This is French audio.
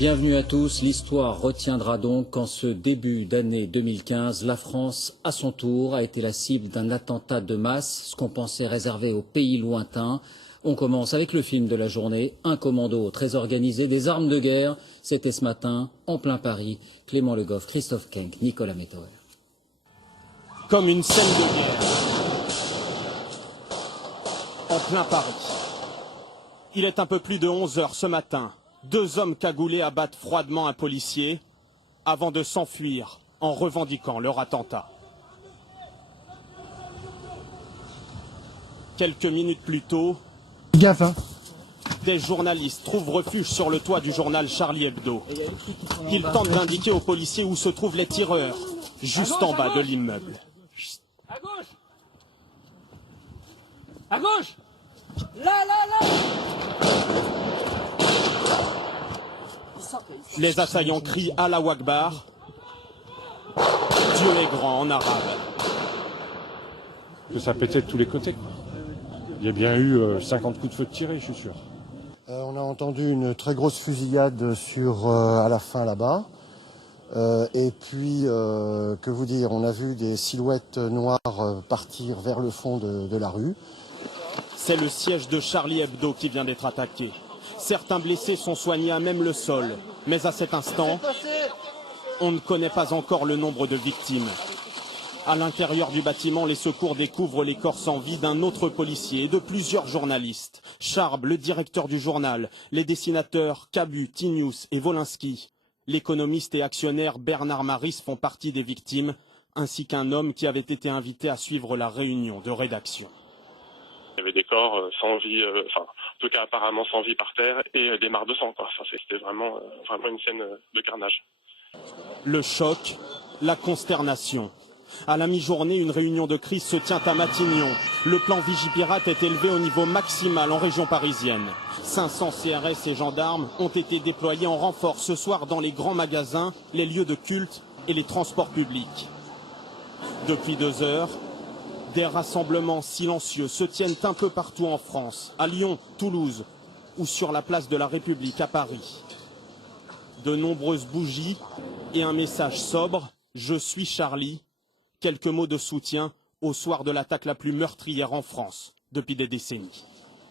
Bienvenue à tous. L'histoire retiendra donc qu'en ce début d'année 2015, la France, à son tour, a été la cible d'un attentat de masse, ce qu'on pensait réservé aux pays lointains. On commence avec le film de la journée, Un commando très organisé, des armes de guerre. C'était ce matin, en plein Paris. Clément Le Goff, Christophe Kenck, Nicolas Métauer. Comme une scène de guerre, en plein Paris. Il est un peu plus de 11 heures ce matin. 2 hommes cagoulés abattent froidement un policier avant de s'enfuir en revendiquant leur attentat. Quelques minutes plus tôt, des journalistes trouvent refuge sur le toit du journal Charlie Hebdo. Ils tentent d'indiquer aux policiers où se trouvent les tireurs, juste en bas de l'immeuble. À gauche! À gauche! Là! Les assaillants crient Allah Akbar. Dieu est grand en arabe. Ça pétait de tous les côtés. Il y a bien eu 50 coups de feu de tirés, je suis sûr. On a entendu une très grosse fusillade à la fin là-bas. Et puis, que vous dire, on a vu des silhouettes noires partir vers le fond de la rue. C'est le siège de Charlie Hebdo qui vient d'être attaqué. Certains blessés sont soignés à même le sol. Mais à cet instant, on ne connaît pas encore le nombre de victimes. À l'intérieur du bâtiment, les secours découvrent les corps sans vie d'un autre policier et de plusieurs journalistes. Charb, le directeur du journal, les dessinateurs Cabu, Tinius et Wolinski. L'économiste et actionnaire Bernard Maris font partie des victimes, ainsi qu'un homme qui avait été invité à suivre la réunion de rédaction. Il y avait des corps sans vie, en tout cas apparemment sans vie par terre, et des mares de sang, quoi. Enfin, c'était vraiment une scène de carnage. Le choc, la consternation. À la mi-journée, une réunion de crise se tient à Matignon. Le plan Vigipirate est élevé au niveau maximal en région parisienne. 500 CRS et gendarmes ont été déployés en renfort ce soir dans les grands magasins, les lieux de culte et les transports publics. Depuis 2 heures, des rassemblements silencieux se tiennent un peu partout en France, à Lyon, Toulouse ou sur la place de la République à Paris. De nombreuses bougies et un message sobre, « Je suis Charlie », quelques mots de soutien au soir de l'attaque la plus meurtrière en France depuis des décennies.